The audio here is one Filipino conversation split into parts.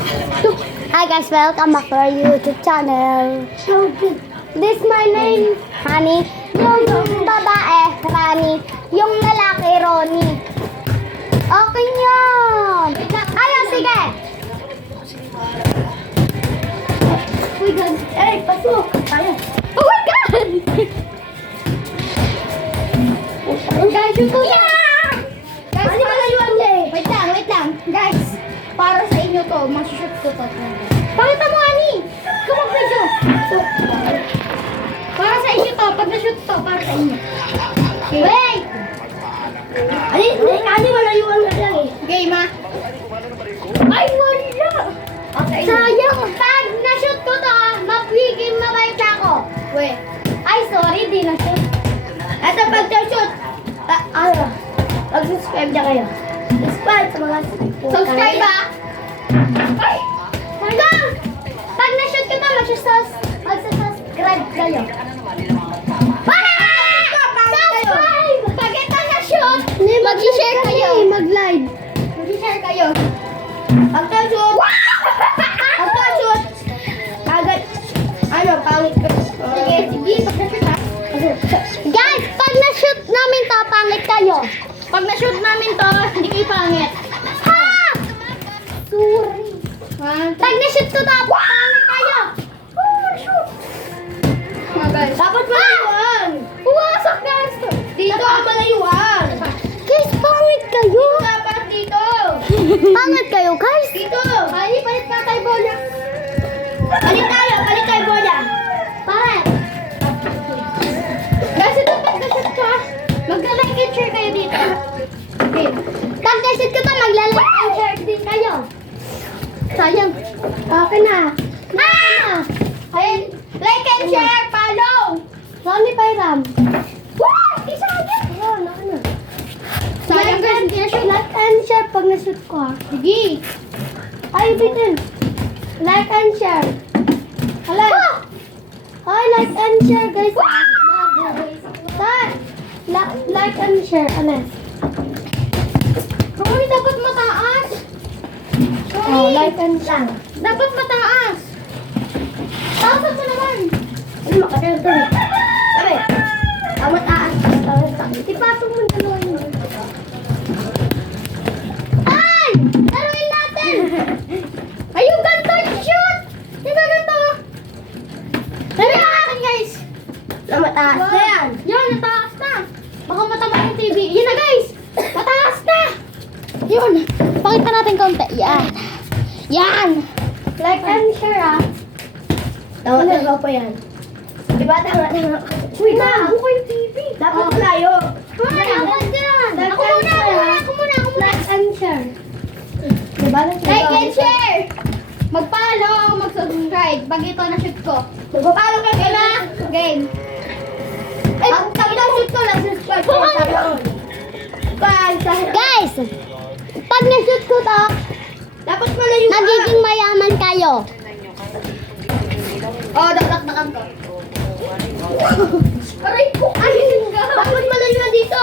Hi guys, welcome back to our YouTube channel. This my name, Honey. Yung babae, Rani. Yung lalaki, Ronnie. Okay yun. Ayaw, sige. Uy, God. Eh, pasok. Ayaw. Oh my God! Guys, yung po. Yeah! Guys, ano ba layuan niya eh? Wait lang. Guys, para sa inyo to, mag-shoot ko to. Pakita mo, Ani! Kumag-video! Para sa inyo to, pag na-shoot to, para sa inyo. Okay. Wait! Ani, malayuan na lang eh. Game ha? Ay, wala! Okay. Sayang, pag na-shoot ko to, mapiging mabait ako. Wait. Ay, sorry, di na-shoot. Ito, pag na-shoot, mag-subscribe na kayo. Subscribe sa mga subscribe ba? Ay! Sayang! Pag na-shoot ko to, mag-subscribe kayo. Subscribe! Pag ito na-shoot, mag-share kayo. Mag-live. Mag-share kayo. Pag na-shoot, agad, pangit ko. Sige, pag na-shoot ha. Guys, pag na-shoot namin to, pangit kayo. Pag na-shoot namin to, hindi kayo pangit. Ha! Sorry. Pag na-shoot to, pangit kayo. Oh, shoot. Dapat malayuan. Wasak guys. Dito ang malayuan. Guys, pangit kayo. Dapat dito. Pangit kayo, guys. Dito. Palit ka tayo, Bola. Palit tayo, Bola. Palit. Guys, ito pag na-shoot ka, mag-like and share kayo dito. Okay. Pag na-shoot ka pa, mag-like and share din kayo. Sayang. Okay na. Like and share, follow. Ronnie Pairam. Wow! Isayang. Ayun, ano. Sayang guys, hindi na-shoot. Like and share pag na-shoot ko ha. Sige. Ay, bitin. Like and share. Alay. Ay, like and share guys. Like and share. Alay. Ronnie, dapat mataas. Oh, like and share. Dapat mataas. Taasan mo naman. Ano makasal ito eh. Sabi. Mataas. Ipatong mo dalawa yun. Ay! Laruin natin! Ay, yung ganito! Shoot! Yung ganito! Laruin natin guys! Mataas na yan. Yan, mataas na. Baka matama yung TV. Yan na guys! Mataas na! Yun. Pakita natin konti. Yan. Yan! Like and share ah. Tama pa yan. Diba? Tama. Uy, nago ko yung TV. Dapat malayo. Dapat dyan. Ako muna. Like and share. Diba? Like and share. Mag-follow, mag-subscribe. Pag ito na-shoot ko. Mag-follow kayo na. Game. Pag na-shoot ko, na-subscribe ko. Guys, pag na-shoot ko to, dapat malayo ka. Nagiging mayaman kayo. Oh, dakdakan ko. Aray ko, ayun ka. Dapat malayo na dito.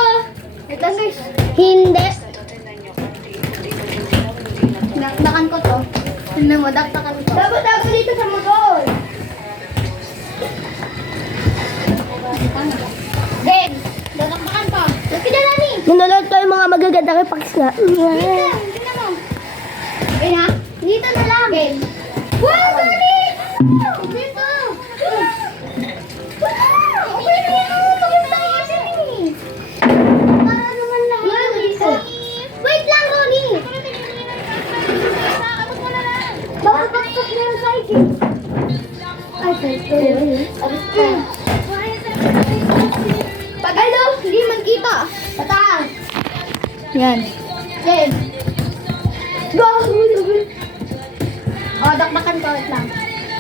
Ito guys. Hindi. Dakdakan ko to. Tingnan mo, dakdakan ko. Dapat dito sa motor. Game. Dakdakan ko. Sige na ni. Nanonood kayo mga magaganda kay Pax nga. Tingnan mo. Okay na? Dito na lang. Game. Wow, galit! Dito! Para naman lang dito. Wait lang, Ronnie! Baka baksak na yung cycle. Ay, cycle. Pag ano, hindi man kita. Pataas. Yan. Yan. Go! O, dakdakan ko lang.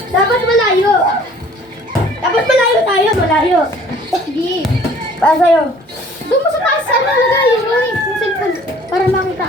Dapat malayo. Dapat malayo tayo, malayo. Sige. Para sa'yo. Doon mo sa taas, ano lagay, Ronnie? Yung cellphone. Para makita.